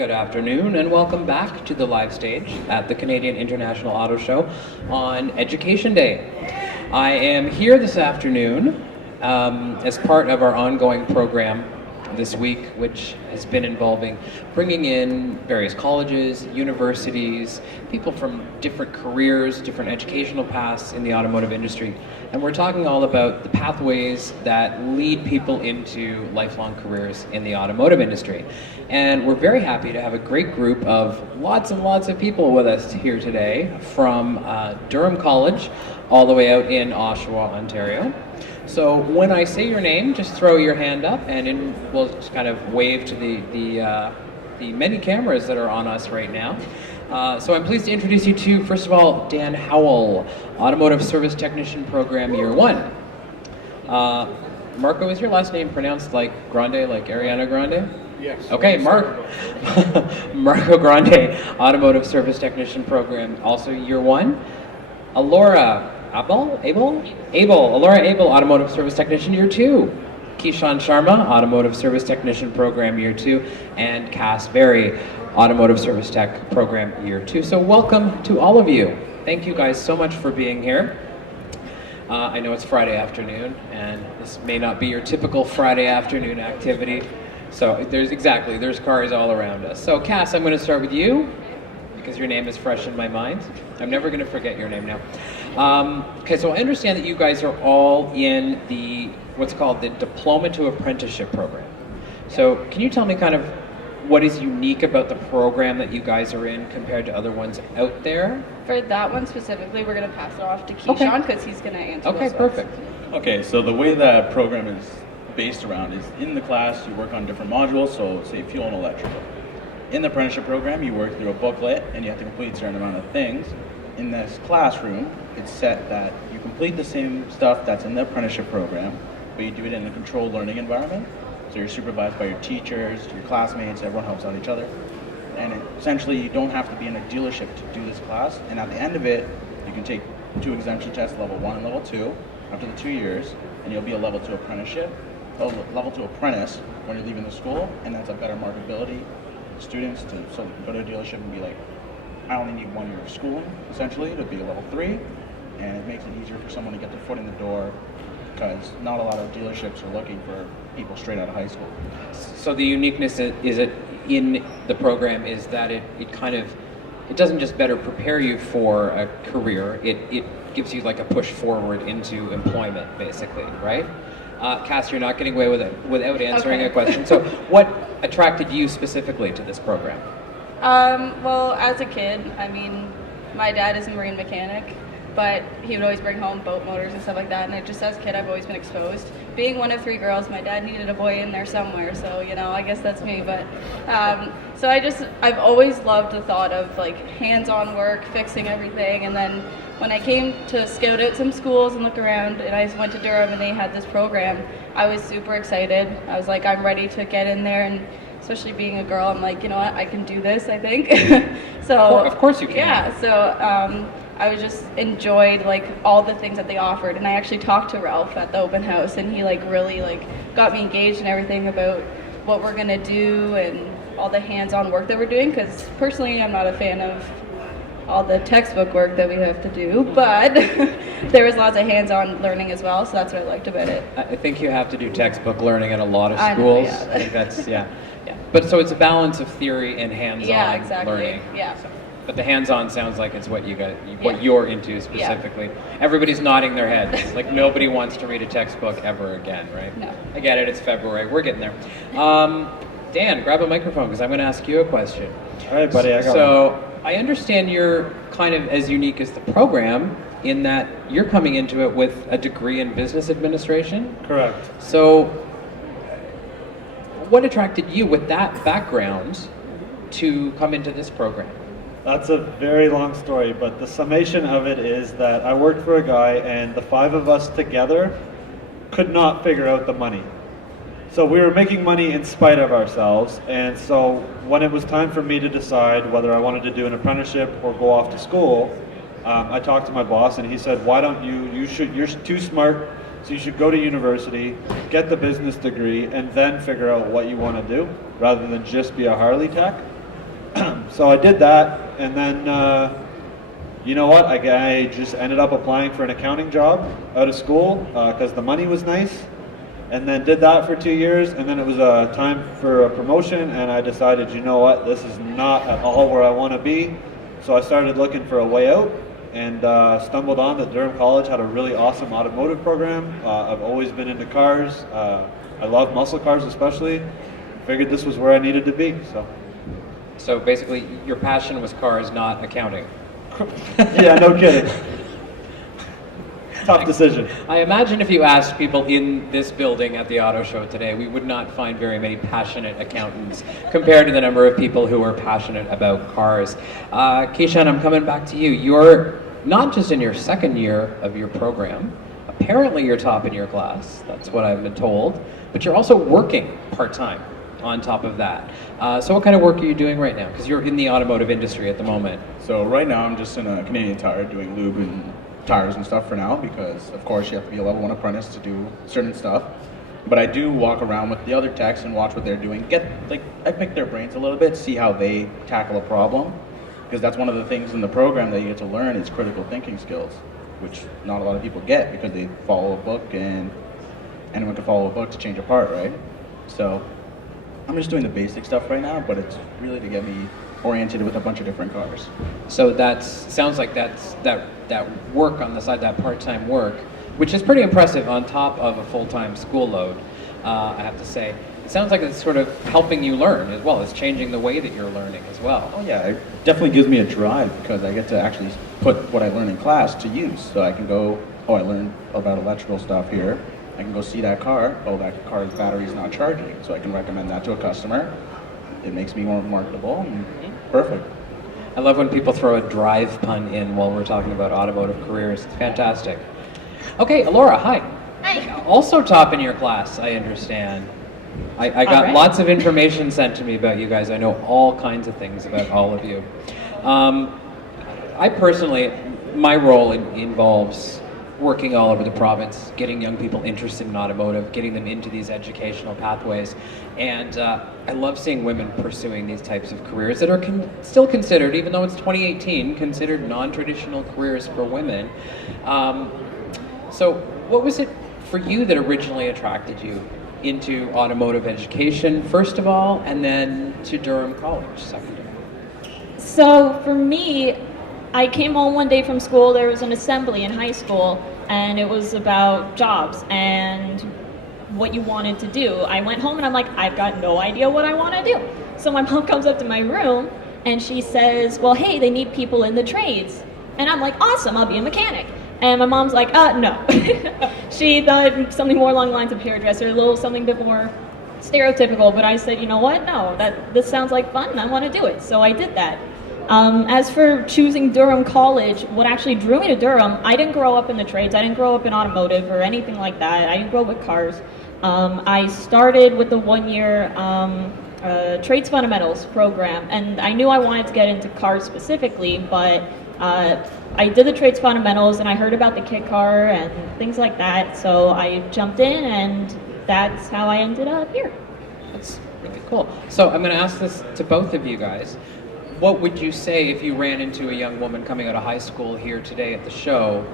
Good afternoon and welcome back to the live stage at the Canadian International Autoshow on Education Day. I am here this afternoon as part of our ongoing program this week, which has been involving bringing in various colleges, universities, people from different careers, different educational paths in the automotive industry. And we're talking all about the pathways that lead people into lifelong careers in the automotive industry. And we're very happy to have a great group of lots and lots of people with us here today from Durham College all the way out in Oshawa, Ontario. So when I say your name, just throw your hand up and we'll just kind of wave to the many cameras that are on us right now. So I'm pleased to introduce you to, first of all, Dan Howell, Automotive Service Technician Program Year 1. Marco, is your last name pronounced like Grande, like Ariana Grande? Yes. Okay, Marco Grande, Automotive Service Technician Program, also Year 1. Alorah Abell, Alorah Abell, Automotive Service Technician Year 2. Keeshan Sharma, Automotive Service Technician Program Year 2. And Varty, Automotive Service Tech Program Year 2. So welcome to all of you. Thank you guys so much for being here. I know it's Friday afternoon, and this may not be your typical Friday afternoon activity. So there's cars all around us. So Cass, I'm going to start with you, because your name is fresh in my mind. I'm never going to forget your name now. Okay, so I understand that you guys are all in what's called the Diploma to Apprenticeship program. So can you tell me kind of what is unique about the program that you guys are in compared to other ones out there? For that one specifically, we're going to pass it off to Keeshan because he's going to answer Okay, those perfect. Okay, so the way that program is based around is in the class you work on different modules, so say fuel and electrical. In the apprenticeship program, you work through a booklet and you have to complete a certain amount of things. In this classroom, it's set that you complete the same stuff that's in the apprenticeship program, but you do it in a controlled learning environment. So you're supervised by your teachers, your classmates, everyone helps out each other. And essentially, you don't have to be in a dealership to do this class. And at the end of it, you can take 2 exemption tests, level 1 and level 2, after the 2 years, and you'll be a level 2 level 2 apprentice when you're leaving the school, and that's a better marketability students to go to a dealership and be like, I only need 1 year of schooling, essentially, to be a level 3, and it makes it easier for someone to get their foot in the door because not a lot of dealerships are looking for people straight out of high school. So the uniqueness in the program is that it doesn't just better prepare you for a career, it gives you like a push forward into employment, basically, right? Cass, you're not getting away with it without answering a question. So what attracted you specifically to this program? Well, as a kid, I mean, my dad is a marine mechanic, but he would always bring home boat motors and stuff like that, and just as a kid, I've always been exposed. Being one of 3 girls, my dad needed a boy in there somewhere, so, I guess that's me, but, so I've always loved the thought of, like, hands-on work, fixing everything, and then when I came to scout out some schools and look around, and I went to Durham and they had this program, I was super excited. I was like, I'm ready to get in there, and especially being a girl, I'm like, you know what, I can do this, I think. So Of course you can. Yeah, so I was just enjoyed like all the things that they offered, and I actually talked to Ralph at the open house, and he like really like got me engaged in everything about what we're gonna do and all the hands-on work that we're doing, because personally I'm not a fan of all the textbook work that we have to do, but there was lots of hands-on learning as well, so that's what I liked about it. I think you have to do textbook learning at a lot of I schools. know, yeah. I think that's, yeah. But so it's a balance of theory and hands-on learning. Yeah. So, but the hands-on sounds like it's what you're into specifically. Yeah. Everybody's nodding their heads. Like nobody wants to read a textbook ever again, right? No. I get it, it's February, we're getting there. Dan, grab a microphone because I'm going to ask you a question. All right, buddy, I got So I understand you're kind of as unique as the program in that you're coming into it with a degree in business administration. Correct. So what attracted you with that background to come into this program? That's a very long story, but the summation of it is that I worked for a guy and the 5 of us together could not figure out the money. So we were making money in spite of ourselves, and so when it was time for me to decide whether I wanted to do an apprenticeship or go off to school, I talked to my boss and he said, why don't you're too smart, so you should go to university, get the business degree, and then figure out what you want to do, rather than just be a Harley tech. So I did that, and then you know what? I just ended up applying for an accounting job out of school because the money was nice, and then did that for 2 years, and then it was time for a promotion, and I decided, you know what? This is not at all where I want to be. So I started looking for a way out, and stumbled on that Durham College had a really awesome automotive program. I've always been into cars. I love muscle cars especially. Figured this was where I needed to be. So basically, your passion was cars, not accounting. Yeah, no kidding. Tough decision. I imagine if you asked people in this building at the auto show today, we would not find very many passionate accountants compared to the number of people who are passionate about cars. Keeshan, I'm coming back to you. You're not just in your second year of your program. Apparently you're top in your class. That's what I've been told. But you're also working part-time on top of that. So what kind of work are you doing right now? Because you're in the automotive industry at the moment. So right now I'm just in a Canadian Tire doing lube and tires and stuff for now, because of course you have to be a level 1 apprentice to do certain stuff. But I do walk around with the other techs and watch what they're doing. I pick their brains a little bit, see how they tackle a problem, because that's one of the things in the program that you get to learn is critical thinking skills, which not a lot of people get because they follow a book, and anyone can follow a book to change a part, right? So I'm just doing the basic stuff right now, but it's really to get me oriented with a bunch of different cars. So sounds like that work on the side, that part-time work, which is pretty impressive on top of a full-time school load, I have to say. It sounds like it's sort of helping you learn as well. It's changing the way that you're learning as well. Oh yeah, it definitely gives me a drive because I get to actually put what I learn in class to use. So I can go, I learned about electrical stuff here. I can go see that car. Oh, that car's battery's not charging. So I can recommend that to a customer. It makes me more marketable. And perfect. I love when people throw a drive pun in while we're talking about automotive careers. It's fantastic. Okay, Alorah, hi. Hi. Also top in your class, I understand. I got lots of information sent to me about you guys. I know all kinds of things about all of you. I personally, my role involves working all over the province, getting young people interested in automotive, getting them into these educational pathways. And I love seeing women pursuing these types of careers that are still considered, even though it's 2018, considered non-traditional careers for women. So what was it for you that originally attracted you into automotive education, first of all, and then to Durham College, secondary? So for me, I came home one day from school. There was an assembly in high school, and it was about jobs and what you wanted to do. I went home and I'm like, I've got no idea what I want to do. So my mom comes up to my room and she says, well, hey, they need people in the trades. And I'm like, awesome, I'll be a mechanic. And my mom's like, no. She thought something more along the lines of hairdresser, a little something a bit more stereotypical, but I said, you know what, no, this sounds like fun and I want to do it. So I did that. As for choosing Durham College, what actually drew me to Durham, I didn't grow up in the trades. I didn't grow up in automotive or anything like that. I didn't grow up with cars. I started with the one-year trades fundamentals program, and I knew I wanted to get into cars specifically, but I did the trades fundamentals and I heard about the kit car and things like that, so I jumped in and that's how I ended up here. That's really cool. So I'm going to ask this to both of you guys. What would you say if you ran into a young woman coming out of high school here today at the show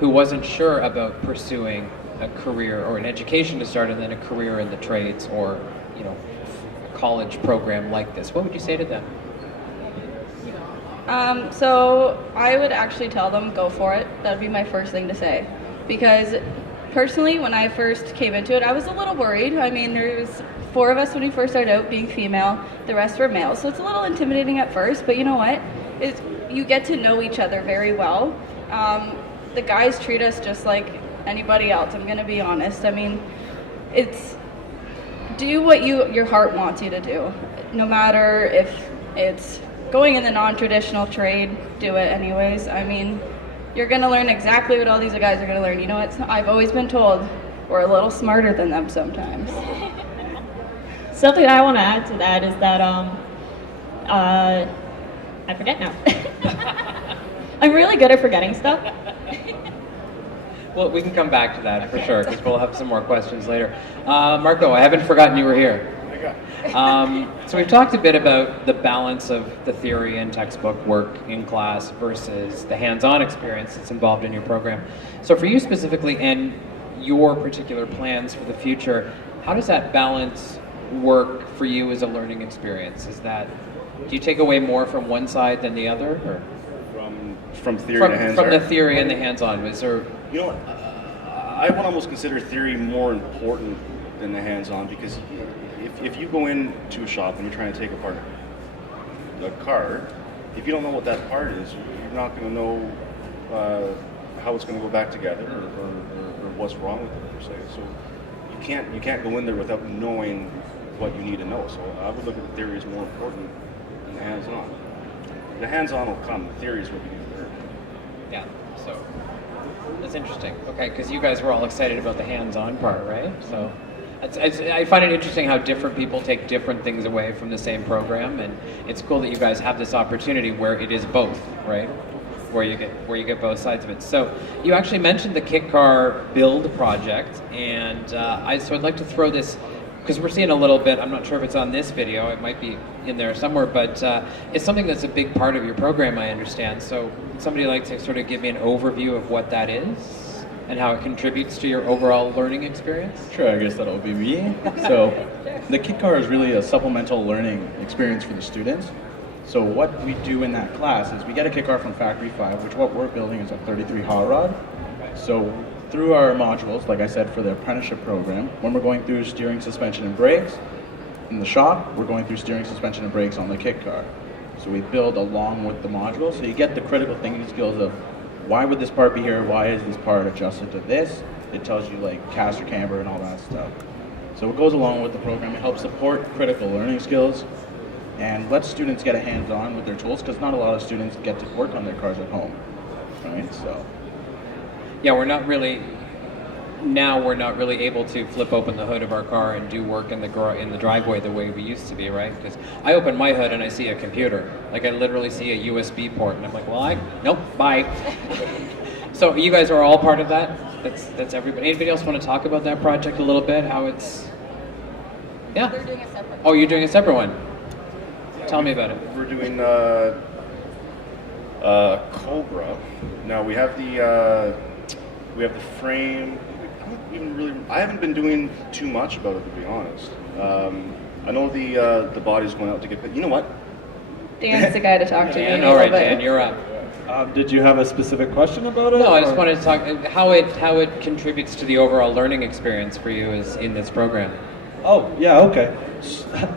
who wasn't sure about pursuing a career or an education to start and then a career in the trades or, a college program like this? What would you say to them? So I would actually tell them, go for it. That would be my first thing to say. Because personally, when I first came into it, I was a little worried. I mean, there was 4 of us when we first started out being female, the rest were male. So it's a little intimidating at first, but you know what? You get to know each other very well. The guys treat us just like anybody else, I'm gonna be honest. I mean, it's do what your heart wants you to do. No matter if it's going in the non-traditional trade, do it anyways. I mean, you're gonna learn exactly what all these guys are gonna learn. You know what? I've always been told we're a little smarter than them sometimes. Something I want to add to that is that I forget now. I'm really good at forgetting stuff. Well, we can come back to that for sure, because we'll have some more questions later. Marco, I haven't forgotten you were here. So we've talked a bit about the balance of the theory and textbook work in class versus the hands-on experience that's involved in your program. So for you specifically and your particular plans for the future, how does that balance work for you as a learning experience? Do you take away more from one side than the other? Or? From theory to hands-on? From the theory and the hands-on. Is there... You know what? I would almost consider theory more important than the hands-on, because if you go into a shop and you're trying to take apart a car, if you don't know what that part is, you're not going to know how it's going to go back together or what's wrong with it, per se. So you can't go in there without knowing what you need to know. So I would look at the theory as more important than the hands-on. The hands-on will come. The theory is what you need to learn. Yeah, so that's interesting. Okay, because you guys were all excited about the hands-on part, right? So I find it interesting how different people take different things away from the same program, and it's cool that you guys have this opportunity where it is both, right? Where you get both sides of it. So you actually mentioned the kit car build project, and so I'd like to throw this, because we're seeing a little bit, I'm not sure if it's on this video, it might be in there somewhere, but it's something that's a big part of your program, I understand. So would somebody like to sort of give me an overview of what that is and how it contributes to your overall learning experience? Sure, I guess that'll be me. So the kit car is really a supplemental learning experience for the students. So what we do in that class is we get a kit car from Factory 5, which what we're building is a 33 hot rod. So through our modules, like I said, for the apprenticeship program, when we're going through steering, suspension, and brakes, in the shop, we're going through steering, suspension, and brakes on the kit car. So we build along with the module, so you get the critical thinking skills of why would this part be here, why is this part adjusted to this? It tells you like caster camber and all that stuff. So it goes along with the program. It helps support critical learning skills and lets students get a hands-on with their tools, because not a lot of students get to work on their cars at home, right? So yeah, we're not really able to flip open the hood of our car and do work in the driveway the way we used to be, right? Because I open my hood and I see a computer. Like I literally see a USB port, and I'm like, well, nope, bye. So you guys are all part of that? That's everybody. Anybody else want to talk about that project a little bit? How it's... Yeah. They're doing a separate. Oh, you're doing a separate one. Tell me about it. We're doing Cobra. Now we have the frame. I haven't been doing too much about it, to be honest. I know the body's going out to get. You know what? Dan's the guy to talk to. Dan, all right, Dan, you're up. Did you have a specific question about it? No, I just wanted to talk how it contributes to the overall learning experience for you is in this program. Oh, yeah, okay.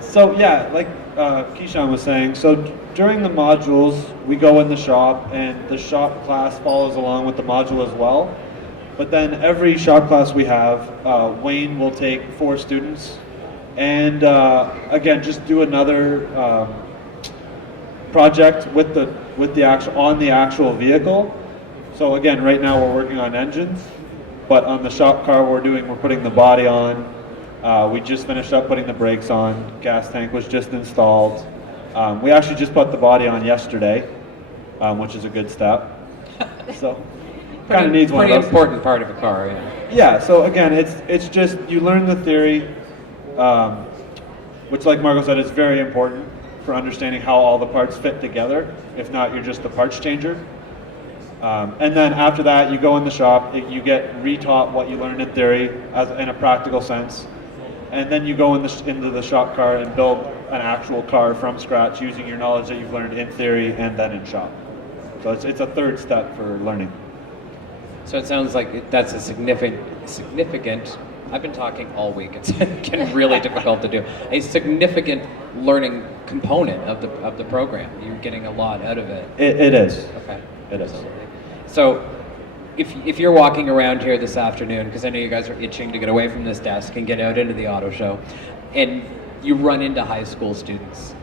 So, yeah, like Keeshan was saying, so during the modules, we go in the shop, and the shop class follows along with the module as well. But then every shop class we have, Wayne will take 4 students, and again, just do another project with the actual vehicle. So again, right now we're working on engines, but on the shop car we're putting the body on. We just finished up putting the brakes on. Gas tank was just installed. We actually just put the body on yesterday, which is a good step. So kind of needs one of those. Pretty important part of a car, yeah. Yeah. So again, it's just you learn the theory, which, like Margot said, is very important for understanding how all the parts fit together. If not, you're just the parts changer. And then after that, you go in the shop. You get retaught what you learned in theory in a practical sense. And then you go into the shop car and build an actual car from scratch using your knowledge that you've learned in theory and then in shop. So it's a third step for learning. So it sounds like that's a significant, I've been talking all week, it's getting really difficult to do, a significant learning component of the program. You're getting a lot out of it. It is. Okay. It is. So if you're walking around here this afternoon, because I know you guys are itching to get away from this desk and get out into the auto show, and you run into high school students,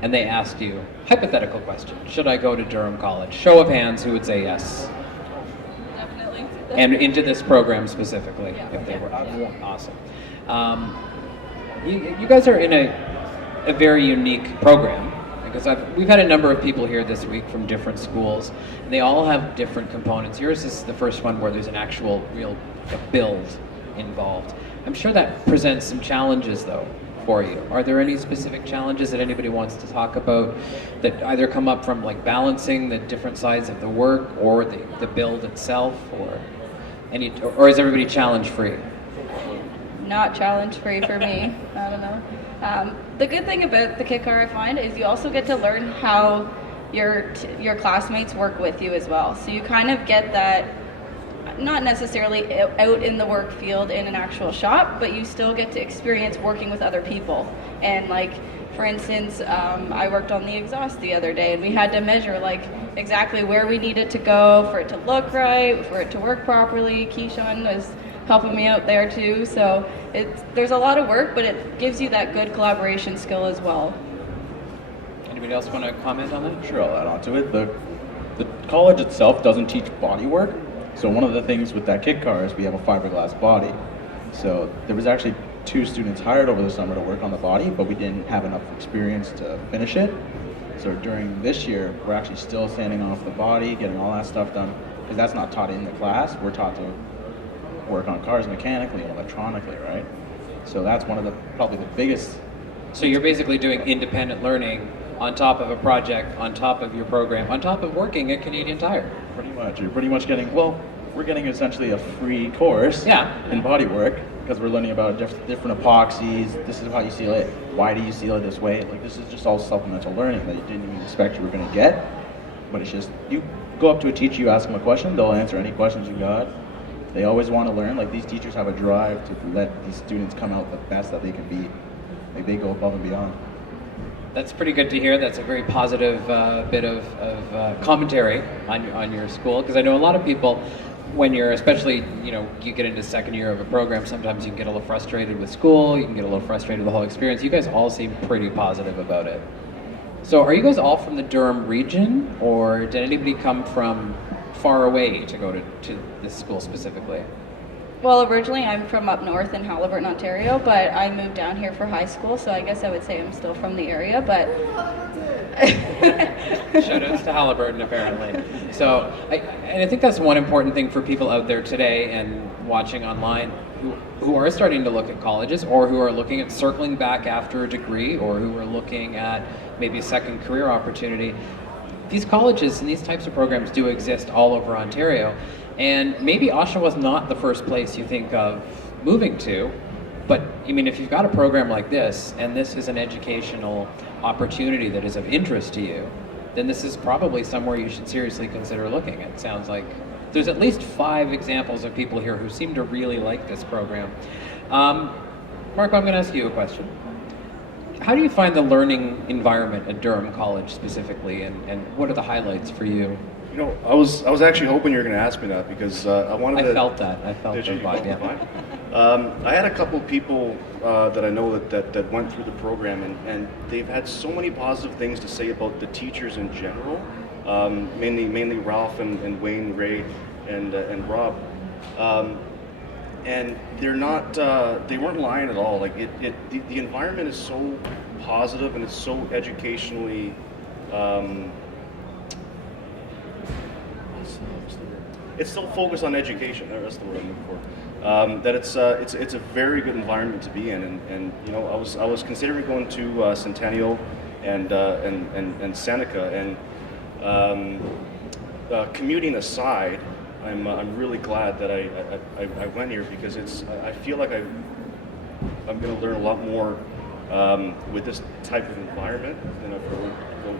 and they ask you, hypothetical question, should I go to Durham College? Show of hands, who would say yes? Definitely. And into this program specifically, Yeah. if they were. Awesome. You guys are in a very unique program, because we've had a number of people here this week from different schools, and they all have different components. Yours is the first one where there's an actual real build involved. I'm sure that presents some challenges, though, for you? Are there any specific challenges that anybody wants to talk about that either come up from like balancing the different sides of the work or the build itself, or is everybody challenge free? Not challenge free for me. I don't know. The good thing about the kit car, I find, is you also get to learn how your classmates work with you as well. So you kind of get that, not necessarily out in the work field in an actual shop, but you still get to experience working with other people. And like, for instance, I worked on the exhaust the other day, and we had to measure like exactly where we needed to go for it to look right, for it to work properly. Keeshan was helping me out there too. So there's a lot of work, but it gives you that good collaboration skill as well. Anybody else want to comment on that? Sure, I'll add on to it. The college itself doesn't teach body work. So one of the things with that kit car is we have a fiberglass body. So there was actually 2 students hired over the summer to work on the body, but we didn't have enough experience to finish it. So during this year, we're actually still sanding off the body, getting all that stuff done, because that's not taught in the class. We're taught to work on cars mechanically and electronically, right? So that's one of probably the biggest. So you're basically doing independent learning on top of a project, on top of your program, on top of working at Canadian Tire. Pretty much. You're pretty much getting, we're getting essentially a free course in body work, because we're learning about different epoxies. This is how you seal it. Why do you seal it this way? Like, this is just all supplemental learning that you didn't even expect you were going to get. But it's just, you go up to a teacher, you ask them a question, they'll answer any questions you got. They always want to learn. Like, these teachers have a drive to let these students come out the best that they can be. Like, they go above and beyond. That's pretty good to hear. That's a very positive bit of commentary on your school, because I know a lot of people, when you're especially, you get into second year of a program, sometimes you can get a little frustrated with school, you can get a little frustrated with the whole experience. You guys all seem pretty positive about it. So are you guys all from the Durham region, or did anybody come from far away to go to this school specifically? Well, originally I'm from up north in Haliburton, Ontario, but I moved down here for high school, so I guess I would say I'm still from the area, but... Shoutouts to Haliburton, apparently. So, I think that's one important thing for people out there today and watching online who are starting to look at colleges, or who are looking at circling back after a degree, or who are looking at maybe a second career opportunity. These colleges and these types of programs do exist all over Ontario. And maybe Oshawa's not the first place you think of moving to, but I mean, if you've got a program like this, and this is an educational opportunity that is of interest to you, then this is probably somewhere you should seriously consider looking. It sounds like there's at least 5 examples of people here who seem to really like this program. Marco, I'm going to ask you a question. How do you find the learning environment at Durham College specifically, and what are the highlights for you? I was actually hoping you were going to ask me that, because I wanted to... I felt that vibe, yeah. I had a couple people that I know that went through the program, and they've had so many positive things to say about the teachers in general, mainly Ralph and Wayne, Ray, and Rob. And they're not, they weren't lying at all. Like, the environment is so positive, and it's so educationally... it's still focused on education. That's the word I'm looking for. That it's a very good environment to be in, and I was considering going to Centennial and Seneca, and commuting aside, I'm really glad that I went here, because I feel like I'm going to learn a lot more with this type of environment than if I were to go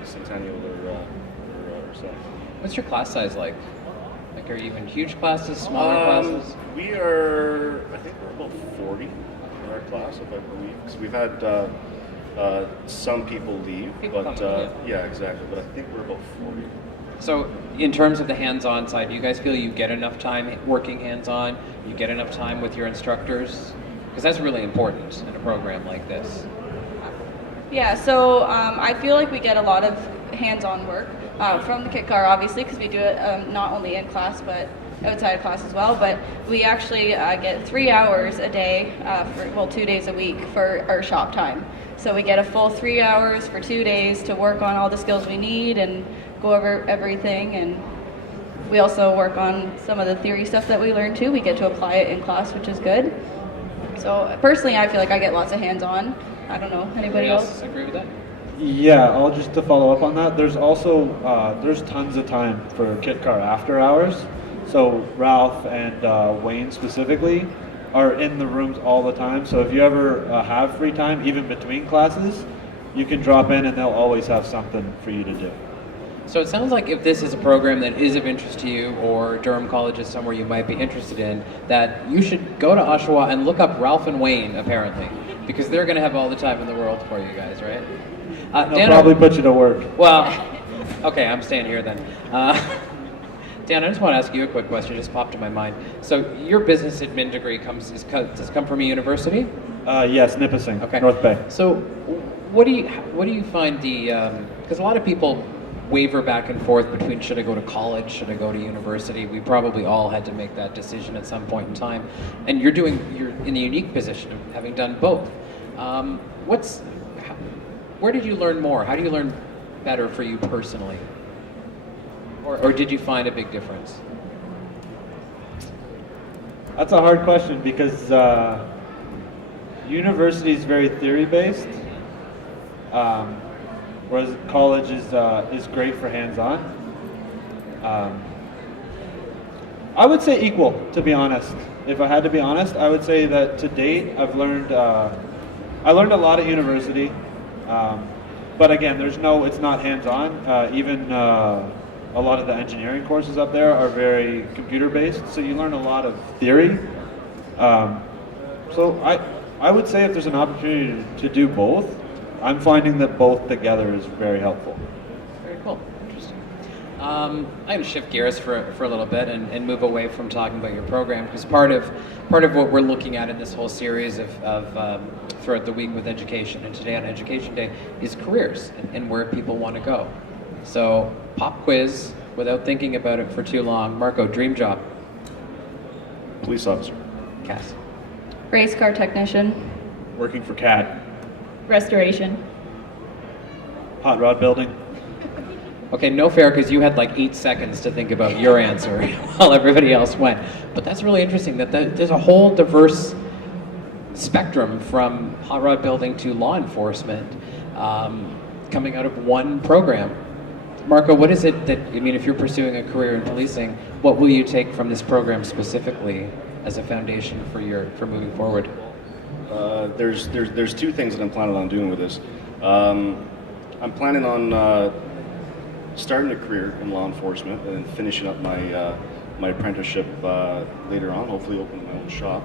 to Centennial or Seneca. What's your class size like? Like, are you in huge classes, smaller classes? I think we're about 40 in our class, if I believe, because we've had some people leave, yeah, exactly, but I think we're about 40. So, in terms of the hands-on side, do you guys feel you get enough time working hands-on? You get enough time with your instructors? Because that's really important in a program like this. Yeah, so I feel like we get a lot of hands-on work from the kit car, obviously, because we do it not only in class but outside of class as well. But we actually get 3 hours a day, 2 days a week for our shop time. So we get a full 3 hours for 2 days to work on all the skills we need and go over everything. And we also work on some of the theory stuff that we learn too. We get to apply it in class, which is good. So personally, I feel like I get lots of hands-on. I don't know, anybody else? Agree with that? Yeah, I'll just to follow up on that. There's also there's tons of time for kit car after hours. So Ralph and Wayne specifically are in the rooms all the time. So if you ever have free time, even between classes, you can drop in and they'll always have something for you to do. So it sounds like if this is a program that is of interest to you, or Durham College is somewhere you might be interested in, that you should go to Oshawa and look up Ralph and Wayne, apparently, because they're going to have all the time in the world for you guys, right? They'll Dan, probably put you to work. Well, okay, I'm staying here then. Dan, I just want to ask you a quick question. It just popped in my mind. So your business admin degree does come from a university? Yes, Nipissing, Okay. North Bay. So what do you find because a lot of people waver back and forth between should I go to college, should I go to university? We probably all had to make that decision at some point in time. And you're in the unique position of having done both. Where did you learn more? How do you learn better for you personally? Or did you find a big difference? That's a hard question because university is very theory-based, whereas college is great for hands-on. I would say equal, to be honest. If I had to be honest, I would say that to date I've learned I learned a lot at university, but again, it's not hands-on. Even a lot of the engineering courses up there are very computer-based, so you learn a lot of theory. So I would say if there's an opportunity to do both, I'm finding that both together is very helpful. Very cool. Interesting. I'm going to shift gears for a little bit and move away from talking about your program, because part of what we're looking at in this whole series of throughout the week with education, and today on Education Day, is careers and where people want to go. So, pop quiz, without thinking about it for too long. Marco, dream job. Police officer. Cass. Race car technician. Working for CAD. Restoration. Hot rod building. Okay, no fair, because you had like 8 seconds to think about your answer while everybody else went. But that's really interesting that there's a whole diverse spectrum from hot rod building to law enforcement coming out of one program. Marco, what is it that, if you're pursuing a career in policing, what will you take from this program specifically as a foundation for moving forward? There's two things that I'm planning on doing with this. I'm planning on starting a career in law enforcement and then finishing up my apprenticeship later on, hopefully opening my own shop.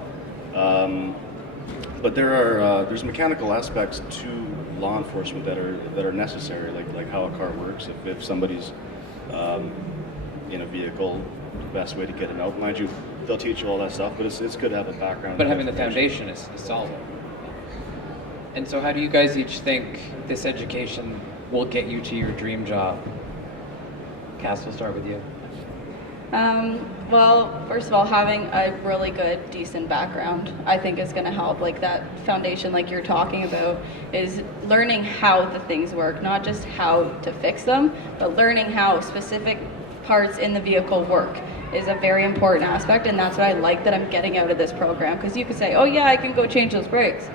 But there's mechanical aspects to law enforcement that are necessary, like how a car works. If somebody's in a vehicle, the best way to get it out. Mind you, they'll teach you all that stuff, but it's good to have a background. But having the foundation is solid. And so how do you guys each think this education will get you to your dream job? Cass, we'll start with you. Well, first of all, having a really good, decent background, I think is going to help. Like that foundation, like you're talking about, is learning how the things work, not just how to fix them, but learning how specific parts in the vehicle work is a very important aspect, and that's what I like that I'm getting out of this program. Because you could say, oh yeah, I can go change those brakes,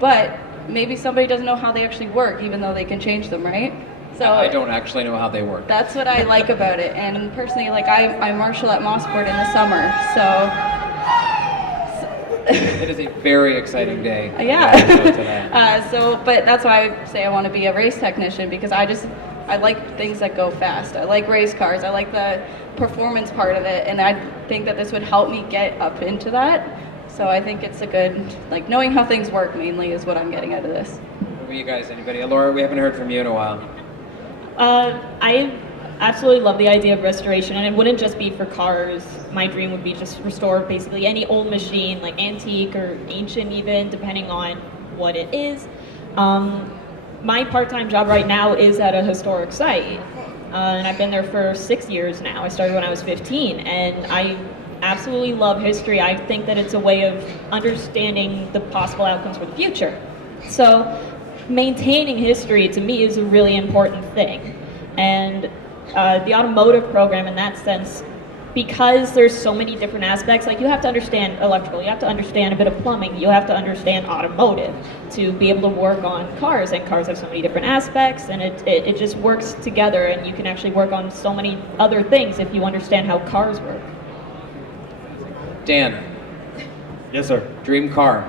but maybe somebody doesn't know how they actually work, even though they can change them, right? So I don't actually know how they work. That's what I like about it. And personally, like I marshal at Mossport in the summer, It is a very exciting day. Yeah. But that's why I say I want to be a race technician, because I like things that go fast. I like race cars. I like the performance part of it, and I think that this would help me get up into that. So I think it's a good, like, knowing how things work mainly is what I'm getting out of this. What about you guys? Anybody? Alorah, we haven't heard from you in a while. I absolutely love the idea of restoration, and it wouldn't just be for cars. My dream would be just restore basically any old machine, like antique or ancient even, depending on what it is. My part-time job right now is at a historic site, and I've been there for 6 years now. I started when I was 15, and I absolutely love history. I think that it's a way of understanding the possible outcomes for the future. So maintaining history to me is a really important thing. And the automotive program in that sense because there's so many different aspects, like you have to understand electrical, you have to understand a bit of plumbing, you have to understand automotive to be able to work on cars, and cars have so many different aspects, and it just works together, and you can actually work on so many other things if you understand how cars work. Dan, Yes, sir. dream car.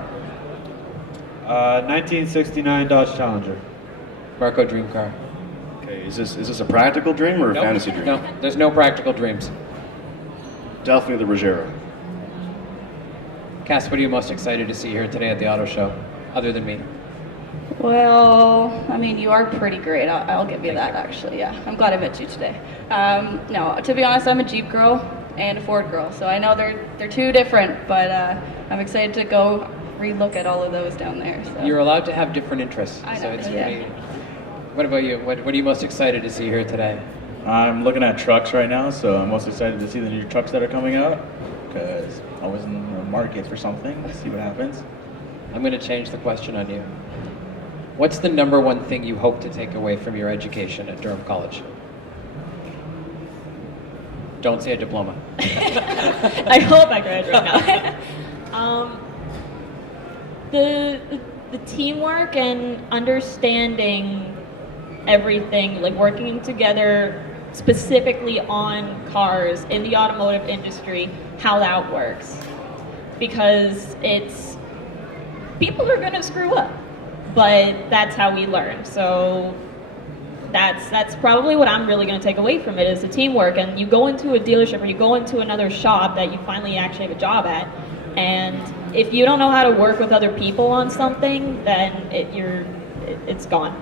1969 Dodge Challenger. Marco, dream car. Okay, is this a practical dream or a Nope. fantasy dream? No, there's no practical dreams. Definitely the Rogero. Cass, what are you most excited to see here today at the auto show, other than me? Well, I mean, you are pretty great. I'll give you that, actually. Yeah, I'm glad I met you today. No, to be honest, I'm a Jeep girl and a Ford girl, so I know they're two different, but I'm excited to go relook at all of those down there. So. You're allowed to have different interests. I So know, it's yeah. really. What about you? What are you most excited to see here today? I'm looking at trucks right now, so I'm most excited to see the new trucks that are coming out, because I was in the market for something. Let's see what happens. I'm going to change the question on you. What's the number one thing you hope to take away from your education at Durham College? Don't say a diploma. I hope I graduate now. The teamwork and understanding everything, like working together specifically on cars in the automotive industry, how that works. Because people are going to screw up, but that's how we learn. So that's probably what I'm really going to take away from it, is the teamwork. And you go into a dealership or you go into another shop that you finally actually have a job at, and if you don't know how to work with other people on something, then it's gone.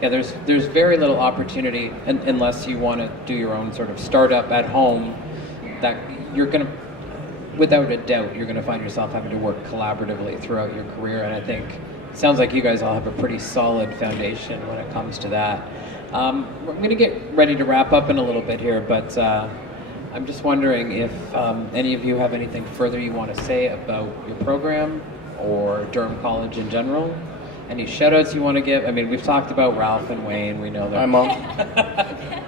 Yeah, there's very little opportunity unless you want to do your own sort of startup at home, that you're going to, without a doubt, you're going to find yourself having to work collaboratively throughout your career. And I think it sounds like you guys all have a pretty solid foundation when it comes to that. I'm going to get ready to wrap up in a little bit here, but I'm just wondering if any of you have anything further you want to say about your program or Durham College in general. Any shout-outs you want to give? I mean, we've talked about Ralph and Wayne. We know that. Hi, Mom.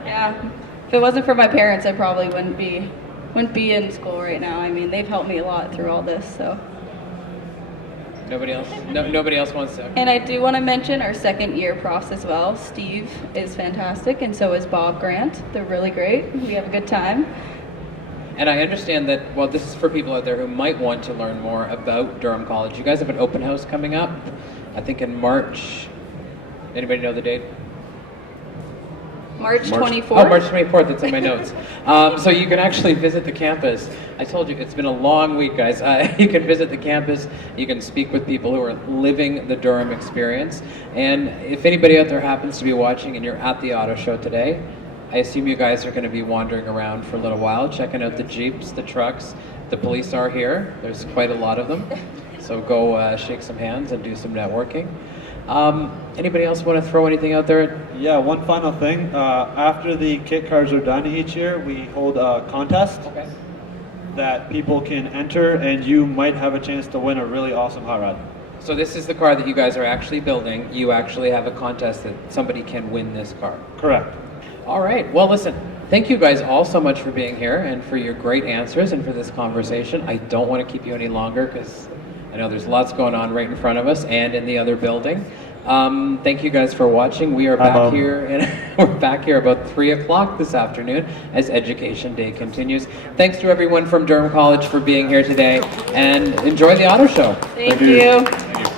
Yeah, if it wasn't for my parents, I probably wouldn't be in school right now. I mean, they've helped me a lot through all this, so. Nobody else? No, nobody else wants to. And I do want to mention our second year profs as well. Steve is fantastic, and so is Bob Grant. They're really great. We have a good time. And I understand that, well, this is for people out there who might want to learn more about Durham College. You guys have an open house coming up, I think in March. Anybody know the date? March 24th. Oh, March 24th, it's in my notes. So you can actually visit the campus. I told you, it's been a long week, guys. You can visit the campus, you can speak with people who are living the Durham experience. And if anybody out there happens to be watching and you're at the auto show today, I assume you guys are going to be wandering around for a little while, checking out the Jeeps, the trucks. The police are here. There's quite a lot of them. So go shake some hands and do some networking. Anybody else want to throw anything out there? Yeah, one final thing. After the kit cars are done each year, we hold a contest Okay. that people can enter, and you might have a chance to win a really awesome hot rod. So this is the car that you guys are actually building. You actually have a contest that somebody can win this car. Correct. All right. Well, listen, thank you guys all so much for being here and for your great answers and for this conversation. I don't want to keep you any longer because I know there's lots going on right in front of us and in the other building. Thank you guys for watching. We are back here, and we're back here about 3 o'clock this afternoon as Education Day continues. Thanks to everyone from Durham College for being here today, and enjoy the auto show. Thank you. Thank you.